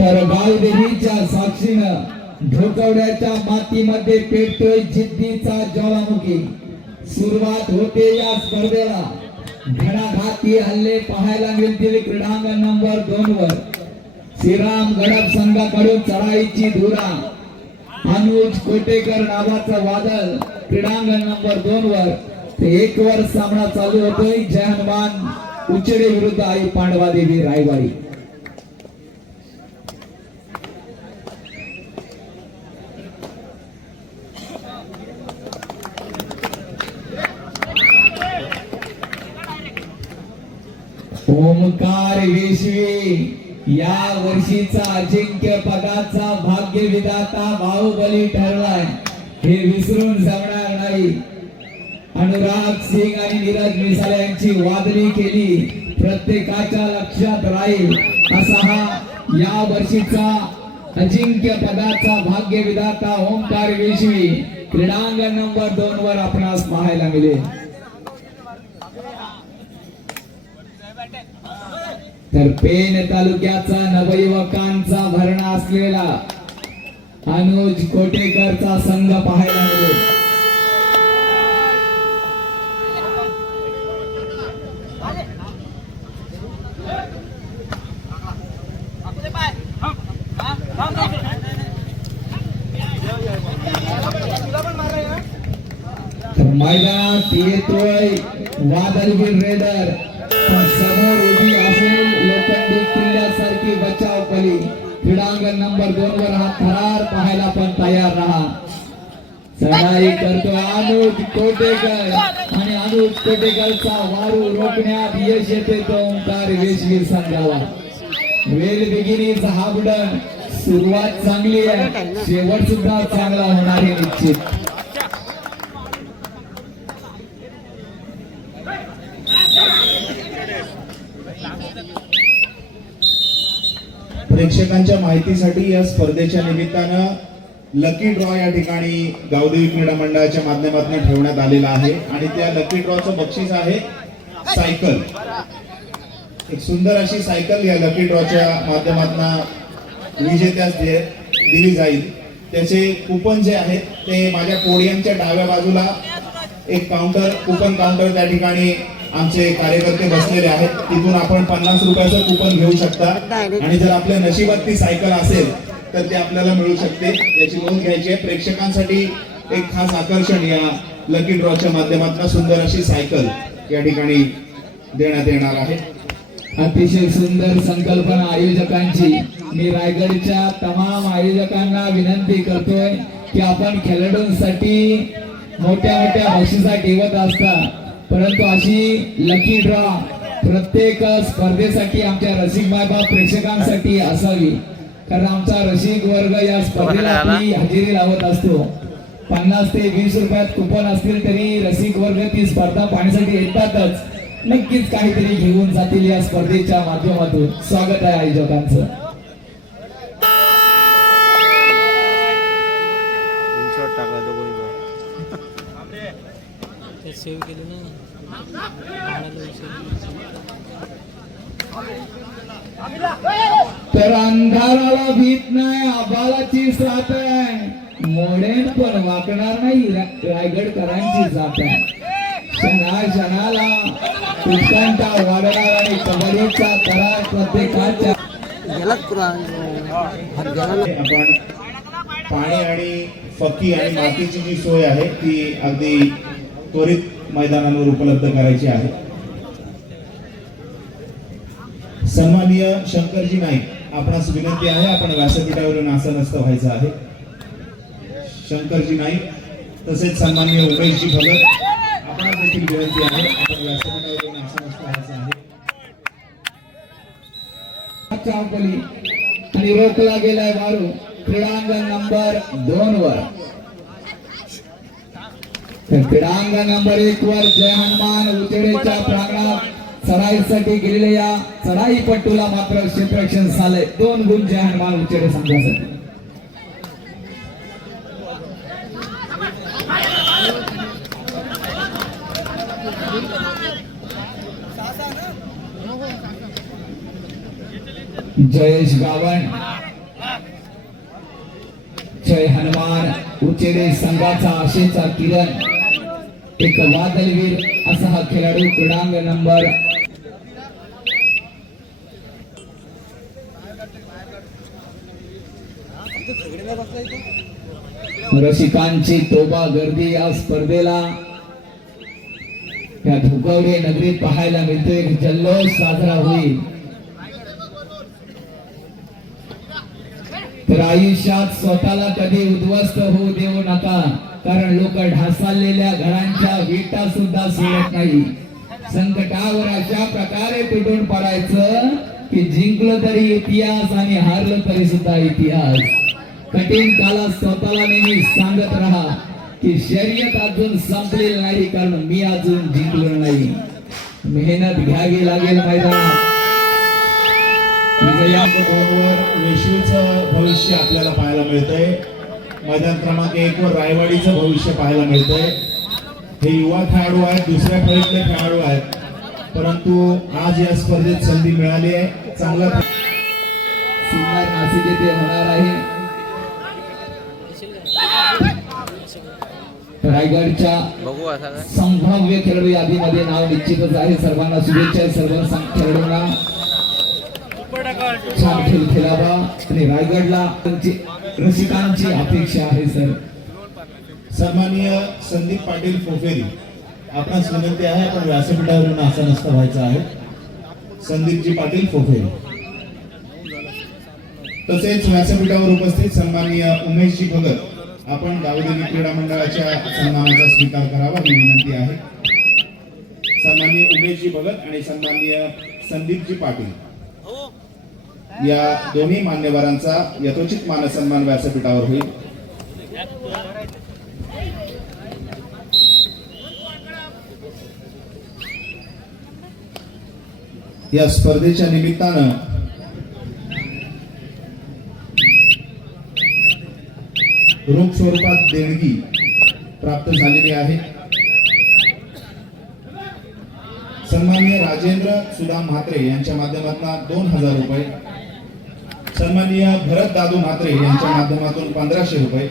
तर बाळदेवीच्या साक्षीनं ढोकवड्याच्या मातीमध्ये पेटतोय जिद्दीचा ज्वालामुखी। सुरुवात होते या स्पर्धेला। घणाघाती हल्ले पाहायला मिळतील क्रीडांगण नंबर 2 वर। श्रीराम गडप संघाकडून चढाईची धुरा। अनुज कोटेकर नावाचा वादळ क्रीडांगण नंबर 2 वर। 1 वर सामना चालू होतोय। जय हनुमान उचडे विरुद्ध आई पांडवादेवी रायवाडी। ओमकार वेशवी या वर्षीचा अजिंक्य पदाचा भाग्य विधाता बाहुबली ठरलाय, हे विसरून जमणार नाही। अनुराग सिंग आणि नीरज मिसाळ यांची वादळी केली प्रत्येकाच्या लक्षात राहील असा हा या वर्षीचा अजिंक्य पदाचा भाग्य विधाता ओमकार वेशवी क्रीडांगण नंबर 2 वर आपणास पाहायला मिळेल। तर पेन तालुक्याचा नवयुवकांचा भरणा असलेला अनुज कोटेकरचा संघ पाहायला मिळेल। तर मैदानात येतोय वादळवीर रेडर, समोर उभी असेल लोखंडी किल्ल्यासारखी बचाव पली। क्रीडांगण नंबर 2 वर हा थरार पाहायला पण तयार राहा। चढाई करतो अनुज कोटेकर आणि अनुज कोटेकरचा वारू रोखण्यात यश येते तो ओंकार वेशवी संघाला। वेल बिगिनिंग हाबडन सुरुवात चांगली आहे, शेवट सुद्धा चांगला होणार आहे निश्चित। प्रेक्षकांच्या माहितीसाठी या स्पर्धेच्या निमित्तानं लकी ड्रॉ या ठिकाणी गावदेवी क्रीडा मंडळाच्या माध्यमातून ठेवण्यात आलेला आहे आणि त्या लकी ड्रॉचं बक्षीस आहे सायकल। एक सुंदर अशी सायकल या लकी ड्रॉच्या माध्यमातून विजेत्यास दिली जाईल। त्याचे कुपन जे आहेत ते माझ्या पोडियमच्या डाव्या बाजूला एक कुपन काउंटर त्या ठिकाणी आमचे कार्यकर्ते बसलेले आहेत, तिथून आपण 50 रुपयाचं कुपन घेऊ शकता आणि जर आपल्या नशिबात ती सायकल असेल तर ते आपल्याला मिळू शकते। याची नोंद घ्यायची आहे। प्रेक्षकांसाठी एक खास आकर्षण या लकी ड्रॉच्या माध्यमातून सुंदर अशी सायकल या ठिकाणी देण्यात येणार आहे। अतिशय सुंदर संकल्पना आयोजकांची। मी रायगडच्या तमाम आयोजकांना विनंती करतोय की आपण खेळाडूंसाठी मोठ्या बक्षिसा ठेवत असता, परंतु अशी लकी ड्रॉ प्रत्येक स्पर्धेसाठी आमच्या रसिक मायबाप प्रेक्षकांसाठी असावी, कारण आमचा रसिक वर्ग या स्पर्धेला हजेरी लावत असतो। 50 ते 20 रुपयात कुपन असतील तरी रसिक वर्ग ती स्पर्धा पाहण्यासाठी येतातच। नक्कीच काहीतरी घेऊन जातील या स्पर्धेच्या माध्यमातून। स्वागत आहे आयोजकांचं। सेव्ह केलं ना तर अंधाराला भीत नाही, आबालाची साथ आहे। मोडेन पण वाकणार नाही, रायगडकरांची जात आहे। क्षणाला उत्कंठा वाढणार आणि कबड्डीचा करार प्रत्येकाच्या। आपण पाणी आणि फकी आणि मातीची जी सोय आहे ती अगदी त्वरित मैदानावर उपलब्ध करायची आहे। सन्माननीय शंकरजी नाईक, आपणास विनंती आहे, आपण व्यासपीठावरून आसनस्थ व्हायचं आहे। शंकरजी नाईक तसेच सन्माननीय उमेशजी भगत, आपणास देखील विनंती आहे, आपण व्यासपीठावरून आसनस्थ व्हायचं आहे। आणि रोखला गेलाय वारू क्रीडांगण नंबर 2 वर। क्रीडांगण नंबर 1 वर जय हनुमान उचेडेच्या प्रांगणात चढाईसाठी गेलेल्या या चढाईपटूला मात्र क्षेत्ररक्षण झाले 2 गुण जय हनुमान उचेडे संघासाठी। जयेश गावण जय हनुमान उचेडे संघाचा आशेचा किरण एक वादळवीर असा हा खेळाडू क्रमांक नंबर रसिकांची तोबा गर्दी या स्पर्धेला या धुकवडे नगरीत पाहायला मिळतो. एक जल्लोष साजरा होईल. तर आयुष्यात स्वतःला कधी उद्ध्वस्त होऊ देऊ नका, कारण लोक ढासळलेल्या घरांच्या विटा सुद्धा सोडत नाही. संकटावर अशा प्रकारे तुटून पडायचं की जिंकलं तरी इतिहास आणि हारलं तरी सुद्धा इतिहास. कठीण काळात स्वतःला नेहमी सांगत राहा की शर्यत अजून संपलेली नाही, कारण मी अजून जिंकलो नाही. मेहनत घ्यावी लागेल मैदानात. विजयांक 2 वर वेशीचं भविष्य आपल्याला पाहायला मिळतंय. मैदान क्रमांक 1 वर रायवाडीचं भविष्य पाहायला मिळतंय. हे युवा खेळाडू आहेत, दुसऱ्या फळीतले खेळाडू आहेत, परंतु आज या स्पर्धेत संधी मिळाली आहे. चांगला सिन्नर नाशिक येथे होणार आहे. रायगडच्या संभाव्य खेळाडू यादीमध्ये नाव निश्चितच आहे. सर्वांना शुभेच्छा. सर्व खेळाडूंना छान खेळ खेळावा आणि रायगडला त्यांची रसिकांची अपेक्षा आहे. सर सन्माननीय संदीप पाटील फोफेरी, आपणास विनंती आहे, आपण व्यासपीठावरून आसनस्थ व्हायचं आहे. संदीपजी पाटील फोफेरी. तसेच व्यासपीठावर उपस्थित सन्माननीय उमेशजी भगत, आपण गावदेवी क्रीडा मंडळाच्या सन्मानाचा स्वीकार करावा ही विनंती आहे. सन्माननीय उमेशजी भगत आणि सन्माननीय संदीपजी पाटील या दोन्ही मान्यवरांचा यथोचित मानसन्मान व्यासपीठावर होईल. या स्पर्धेच्या निमित्तानं रोख स्वरूपात देणगी प्राप्त झालेली आहे. सन्माननीय राजेंद्र सुदाम म्हात्रे यांच्या माध्यमातून 2000 रुपये, सन्माननीय भरत दादू म्हात्रे यांच्या माध्यमातून 1500 रुपये,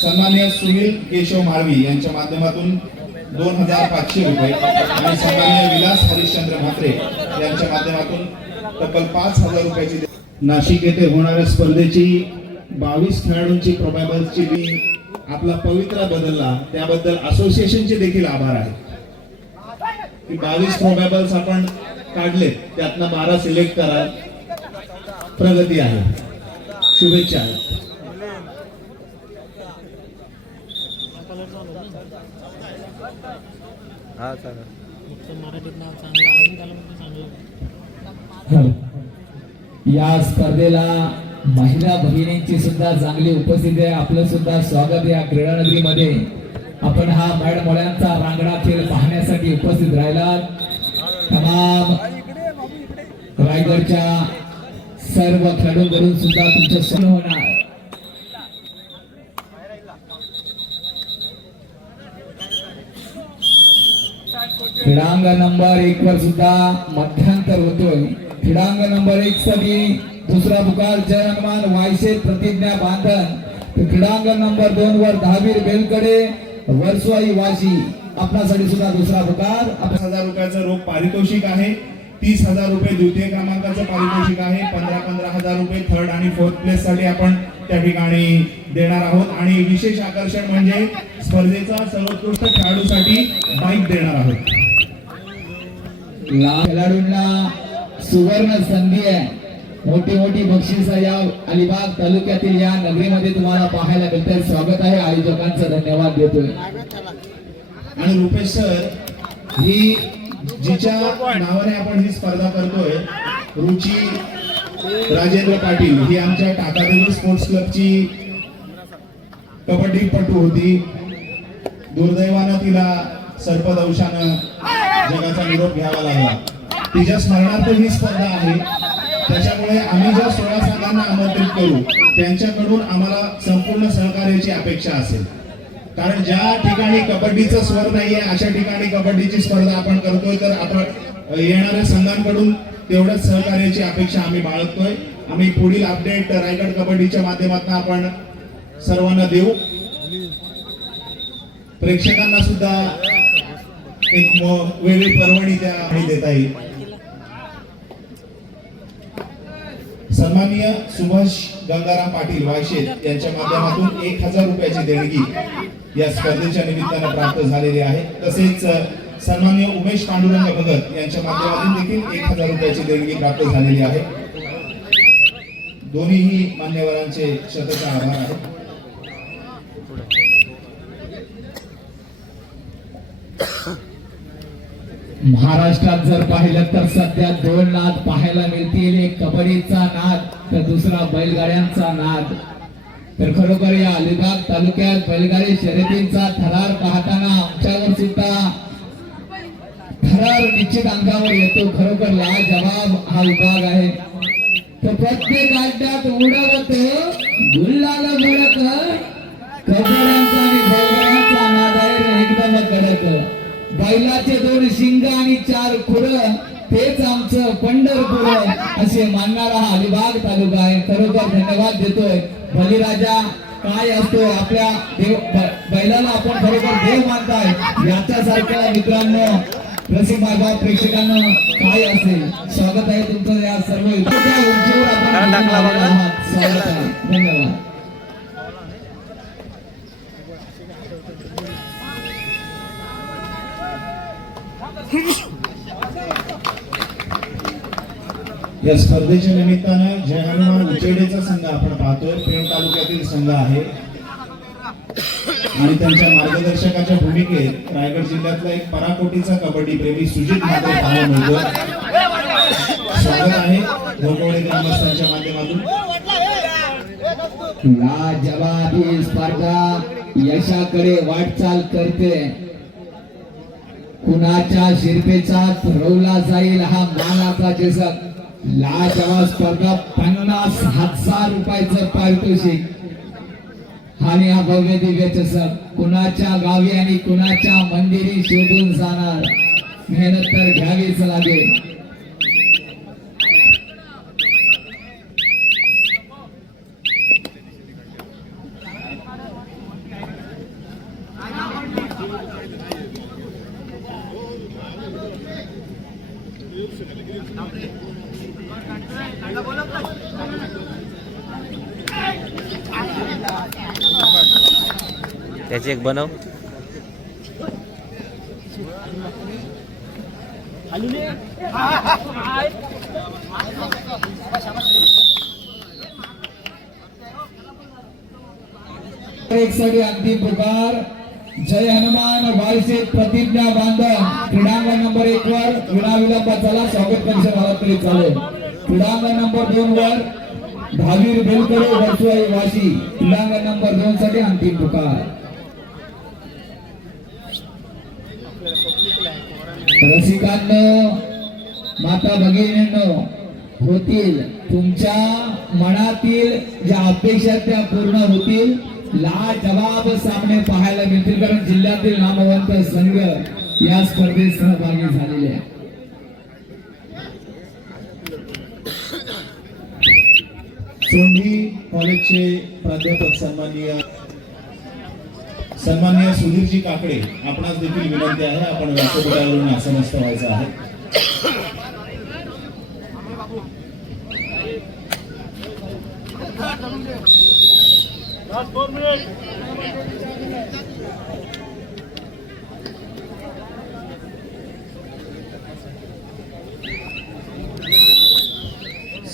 सन्माननीय सुनील केशव माळवी यांच्या माध्यमातून 2500 रुपये आणि सन्माननीय विलास हरिश्चंद्र म्हात्रे यांच्या माध्यमातून तब्बल 5000 रुपयाची. नाशिक येथे होणाऱ्या स्पर्धेची 22 खेळाडूंची प्रोबॅबल्सची आपला पवित्रा बदलला, त्याबद्दल असोसिएशनचे देखील आभार आहे. 22 प्रोबॅबल्स आपण काढले, त्यातनं 12 सिलेक्ट करा. प्रगती आहे. शुभेच्छा आहे. या स्पर्धेला महिला भगिनींची सुद्धा चांगली उपस्थिती आहे. आपलं सुद्धा स्वागत या क्रीडा नगरीमध्ये. आपण हा मॅडमोळ्यांचा रांगडा खेळ पाहण्यासाठी उपस्थित राहिला. तमाम रायगडच्या सर्व खेळाडूंकडून सुद्धा तुमचं सुरू होणार. क्रीडांग नंबर 1 वर सुद्धा मध्यांतर होतोय. क्रीडांग नंबर 1 साठी दुसरा पुकार जय हनुमान वायशे प्रतिज्ञा बांधन. क्रीडांग नंबर 2 वर दहावीर बेलकडे वर्सवाई वाशी आपणासाठी सुद्धा दुसरा पुकार. 5000 रुपयाचं रोख पारितोषिक आहे. 30,000 रुपये द्वितीय क्रमांकाचं पारितोषिक आहे. 15,000 रुपये थर्ड आणि फोर्थ प्लेस साठी आपण त्या ठिकाणी देणार आहोत. आणि विशेष आकर्षण म्हणजे स्पर्धेचा सर्वोत्कृष्ट खेळाडूसाठी बाईक देणार आहोत. खेळाडूंना सुवर्ण संधी आहे. मोठी मोठी बक्षीस या अलिबाग तालुक्यातील या नगरीमध्ये तुम्हाला पाहायला मिळते. स्वागत आहे. आयोजकांचा धन्यवाद देतोय. आणि रुपेश सर, ही जिच्या नावाने आपण ही स्पर्धा करतोय, रुची राजेंद्र पाटील, ही आमच्या टाकादेवी स्पोर्ट्स क्लबची कबड्डीपटू होती. दुर्दैवानं तिला सर्पदंशानं जगाचा निरोप घ्यावा लागला. तिच्या स्मरणार्थ ही स्पर्धा आहे. त्याच्यामुळे आम्ही ज्या 16 संघांना आमंत्रित करू त्यांच्याकडून आम्हाला संपूर्ण सहकार्याची अपेक्षा असेल. कारण ज्या ठिकाणी कबड्डीचं स्वर नाहीये अशा ठिकाणी कबड्डीची स्पर्धा आपण करतोय, तर आपण येणाऱ्या संघांकडून तेवढ्याच सहकार्याची अपेक्षा आम्ही बाळगतोय. आम्ही पुढील अपडेट रायगड कबड्डीच्या माध्यमातून आपण सर्वांना देऊ. प्रेक्षकांना सुद्धा एक वेगळी पर्वणी त्या आणि देता येईल. सन्माननीय सुभाष गंगाराम पाटील वायशेत यांच्या माध्यमातून 1000 रुपयाची देणगी या स्पर्धेच्या निमित्तानं प्राप्त झालेली आहे. तसेच सन्माननीय उमेश पांडुरंग भगत यांच्या माध्यमातून देखील 1000 रुपयाची देणगी प्राप्त झालेली आहे. दोन्हीही मान्यवरांचे शतश आभार आहेत. महाराष्ट्रात जर पाहिलं तर सध्या 2 नाद पाहायला मिळतील. एक कबड्डीचा नाद तर दुसरा बैलगाड्यांचा नाद. तर खरोखर या अलिबाग तालुक्यात बैलगाडी शर्यतींचा थरार पाहताना आमच्यावर सुद्धा थरार निश्चित अंगावर येतो. खरोखर लाजवाब हा विभाग आहे. तर प्रत्येक अड्ड्यात उडवत गुल्लाल भडक कबड्ड्यांचा आणि बैलगाड्यांचा नाद आहे एकदम कडक. बैलाचे 2 शिंग आणि 4 खुर तेच आमचं पंढरपूर असे मानणारा हा अलिबाग तालुका आहे. खरोखर धन्यवाद देतोय. बलिराजा काय असतो आपल्या बैलाला आपण खरोखर देव मानताय. याच्यासारख्या मित्रांनो रसिक मायबाप प्रेक्षकांना काय असेल स्वागत आहे तुमचं या सर्व उंचीवर आपण स्वागत आहे. धन्यवाद. या स्पर्धेच्या निमित्तानं जय हनुमान उचेडेचा संघ आपण पाहतोय. पेण तालुक्यातील संघ आहे आणि त्यांच्या मार्गदर्शकाच्या भूमिकेत रायगड जिल्ह्यातला एक पराकोटीचा कबड्डी प्रेमी सुजित मात्रे पाहायला मिळतोय. स्वागत आहे धोकोडे ग्रामस्थांच्या माध्यमातून. लाजवाब ही स्पर्धा यशाकडे वाटचाल करते. कुणाच्या शिरपेचा ठरवला जाईल हा मानाचा चषक. लाजवाब स्पर्धा 50,000 रुपयाचं पारितोषिक आणि हा भव्य दिव्य चषक कुणाच्या गावी आणि कुणाच्या मंदिरी शोधून जाणार. मेहनत तर घ्यावीच लागेल. त्याची एक बनव. एक साठी अंतिम पुकार. जय हनुमान वायशेत प्रतिज्ञा बांधव क्रीडांगण नंबर 1 वर विनाविलंब चला स्वागत कमिशन आला तरी चालेल. क्रीडांगण नंबर 2 वर धावीर बेलकडे वर्सुआई वाशी. क्रीडांगण नंबर 2 साठी अंतिम पुकार. रसिकांनो माता भगिनींनो होतील तुमच्या मनातील ज्या अपेक्षा त्या पूर्ण होतील. लाजवाब सामने पाहायला मिळतील कारण जिल्ह्यातील नामवंत संघ या स्पर्धेत सहभागी झालेले आहे. सोंढी कॉलेजचे प्राध्यापक सन्माननीय सुधीरजी काकडे आपणास देखील विनंती आहे आपण व्यासपीठावरून आसनस्थ व्हायचं आहे.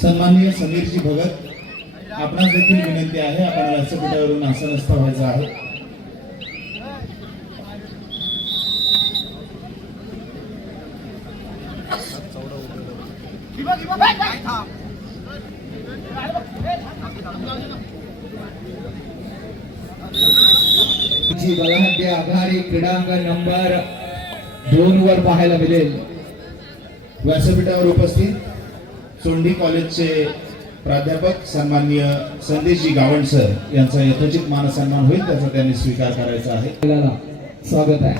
सन्माननीय समीरजी भगत आपणास देखील विनंती आहे आपण व्यासपीठावरून आसनस्थ व्हायचं आहे. बलाढ्य आघाडी क्रीडांगण नंबर 2 वर पाहायला मिळेल. व्यासपीठावर उपस्थित सोंढी कॉलेजचे प्राध्यापक सन्माननीय संदेशजी गावंड सर यांचा यथोचित मानसन्मान होईल त्याचा त्यांनी स्वीकार करायचा आहे. स्वागत आहे.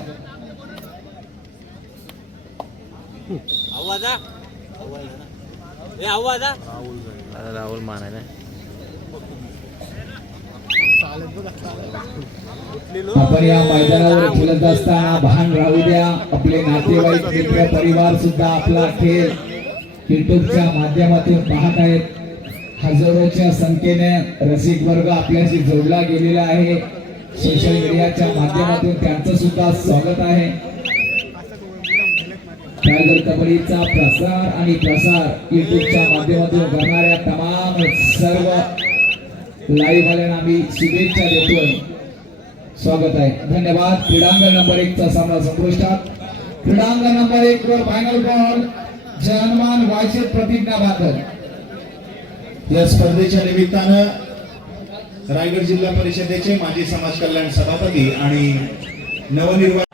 राहुल मान आहे ना. आपण या मैदानावर खेळत असताना भान राहू द्या, आपले नातेवाईक मित्र परिवार सुद्धा आपला खेळ युट्यूबच्या माध्यमातून पाहत आहेत. हजारोच्या संख्येने रसिक वर्ग आपल्याशी जोडला गेलेला आहे. सोशल मीडियाच्या माध्यमातून त्यांचं सुद्धा स्वागत आहे. टायगर कबड्डीचा प्रसार आणि प्रसार युट्यूबच्या माध्यमातून करणाऱ्या तमाम सर्व लाईव्ह वाल्यांना आम्ही शुभेच्छा देतोय. स्वागत आहे, धन्यवाद. क्रीडांगण नंबर 1 चा सामना संपुष्टात. क्रीडांगण नंबर 1 वर फायनल बॉल जनमान वायचे प्रतिज्ञा बांधल. या स्पर्धेच्या निमित्तानं रायगड जिल्हा परिषदेचे माजी समाज कल्याण सभापती आणि नवनिर्वाचित